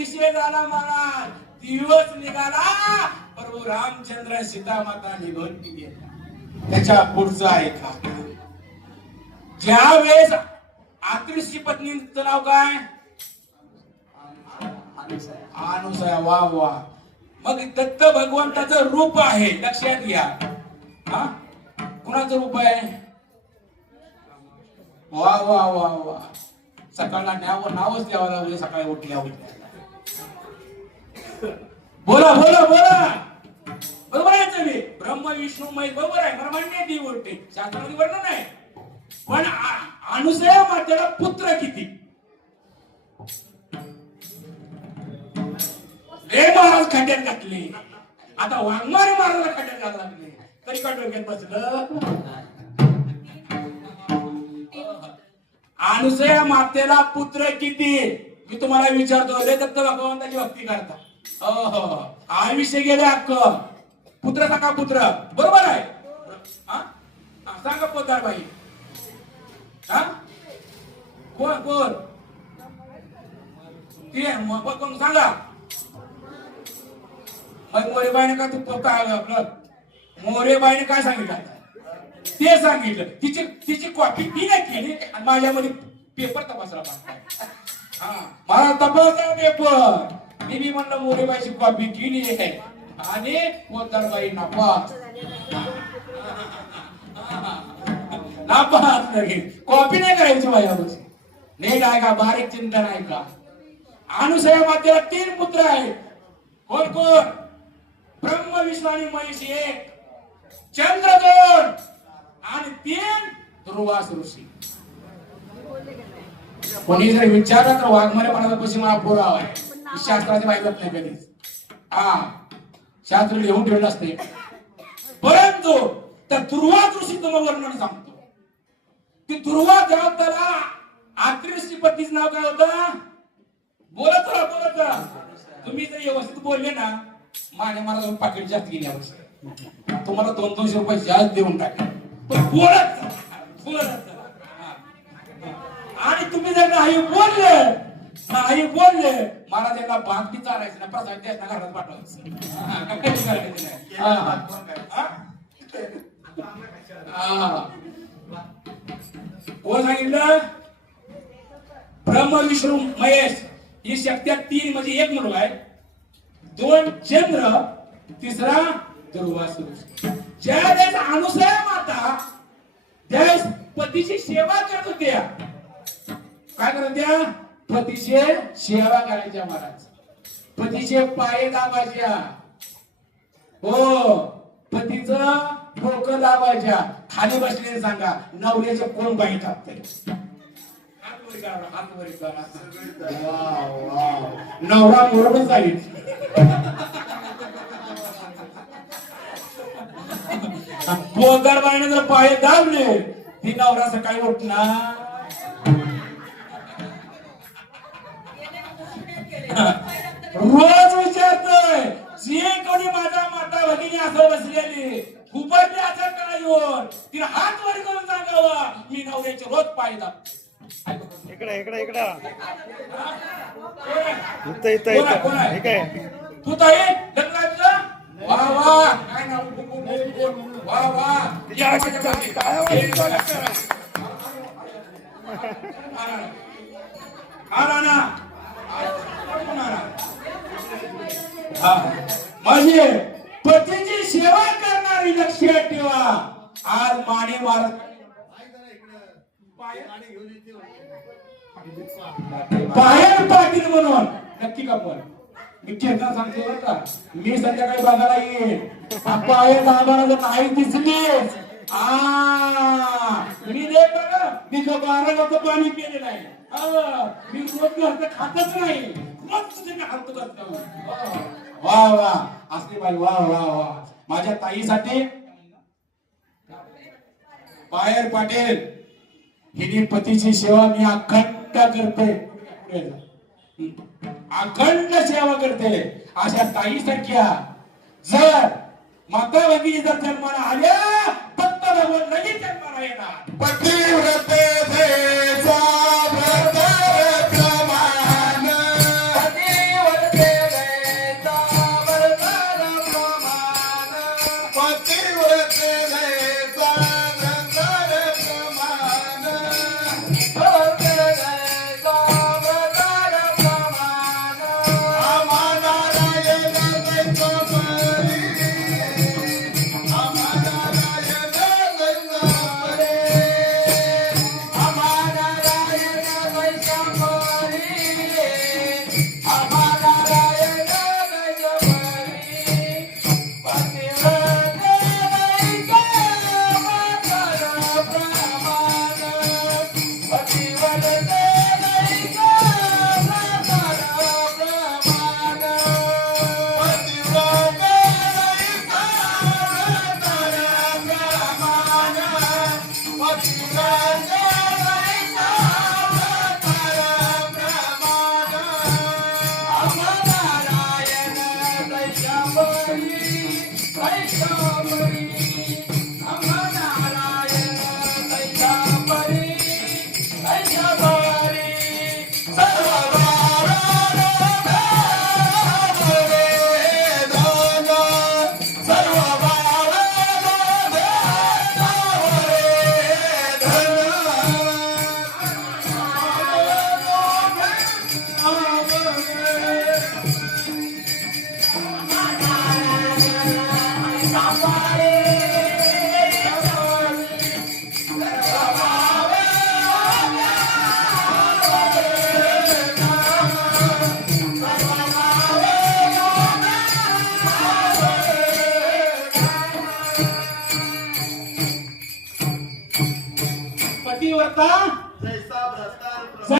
विषय झाला मला दिवस निघाला. प्रभू रामचंद्र सीतामाता निघून गेला त्याच्या पुढचं ऐका ज्या वेळेस आत्रीची पत्नीचं नाव काय? अनुसया. वा वा. मग दत्त भगवंताचं रूप आहे. लक्षात घ्या. हा? कुणाचं रूप आहे? वा वा वा वा. सकाळला नाव नावच द्यावं लागले सकाळी उठल्या उठल्या. बोला बोला बोला. बरोबर आहे तुम्ही. ब्रह्म विष्णू मय बरोबर आहे. मला मान्य आहे ती गोष्ट शास्त्रामध्ये वर्णन आहे. पण अनुसया मातेला पुत्र किती? रे महाराज खड्ड्यात घातले. आता वाघमारे महाराजला खड्ड्यात घालायला लागले. तरी का डोक्यात बसलं? अनुसया मातेला पुत्र किती? मी तुम्हाला विचारतो. रे दत्त भगवंताची भक्ती करता. हो, हो, हो. आयुष्य गेले अक्क पुत्र सका पुत्र. बरोबर आहे? हा? सांगा पोतार बाई. हा? कोण कोण? ती कोण सांगा. मग मोरेबाईने का तू काय आपलं मोरेबाईने काय सांगितलं? ते सांगितलं. तिची तिची कॉपी ती नाही केली. आणि माझ्यामध्ये पेपर तपासला पाहिजे हा मला तपासला पेपर मी बी म्हणलं मोरेबाईची कॉपी केली आहे. आणि कोतरबाई नापास नापास नाही. कॉपी नाही करायची माझ्यापाशी नाही काय बारीक चिंता नाही का अनुसया मातेला तीन पुत्र आहेत. कोण कोण? ब्रह्म विष्णू आणि महेश एक. चंद्र दोन आणि तीन ध्रुवास ऋषी. कोणी जर विचारलं तर वाघमारे म्हणाला पश्चिम मला पुरावा आहे. शास्त्राने शास्त्राचे नाही कधीच हा शास्त्र लिहून ठेवलं असते. परंतु त्या दुर्वाच ऋषी तुम्हाला वर्णन सांगतो. ती दुर्वा जेव्हा त्याला आत्रिशी पत्नीचं नाव काय होतं? बोलत राहा बोलत राहा. तुम्ही जर व्यवस्थित बोलले ना माझ्या मला दोन पाकिट जास्त गेली यावर्षी तुम्हाला दोन दोनशे रुपये जास्त देऊन टाकेल. पण बोलत बोलत आणि तुम्ही जर नाही बोलले नाही बोलले. मला त्यांना भाग बी चालायचं ना प्रसाद द्यायचं ना घरात पाठवायचं. कोण सांगितलं? ब्रह्म विष्णू महेश. ही शक्त्या तीन म्हणजे एक मुलगा आहे. दोन चंद्र तिसरा दुर्वासुर ज्यावेळेस अनुसया माता ज्यावेळेस पतीची सेवा करत होत्या काय करत होत्या? पतीचे सेवा करायच्या महाराज पतीचे पाय दाबायच्या. हो पतीचं डोकं दाबायच्या. खाली बसलेले सांगा नवऱ्याचे कोण बाई टाकते नवरा मोरडच जाईल पोदर बाईने जर पाय दाबले ती नवरा सकाळी उठणार. रोज विचारतोय जे कोणी माझा माता भगिनी असं बसलेली उभारली असं का येऊन तिला हात वर करून सांगावा मी नवऱ्याचे रोज दाबतो इकडे इकडे इकडे? इथं इथं आहे? हे तू ताई दत्तराजचं? वा वा. काय नाव. वा वा. काय- ना म्हणजे पतीची सेवा करणारी लक्षात ठेवा. आज माने मार पायल पाटील म्हणून. नक्की का पण? मी चेतना सांगते बरं का. मी संध्याकाळी बघायला येईन. पायल आम्हाला नाही दिसलीच मी नाही बघा मी तो बारा लोक पाणी केलेलं आहे. हो, मी रोज घरचं खातच नाही. रोज मी हात करतो. हो. वा वा. असली बाई वा वा वा. माझ्या ताईसाठी बाहेर पाटील हिने पतीची सेवा मी अखंड करते. पुढे अखंड सेवा करते. अशा ताईसारख्या जर माता भगिनी जर जन्माला आल्या फक्त भगवान लगेच जन्माला येणार vai chamar, vai chamar.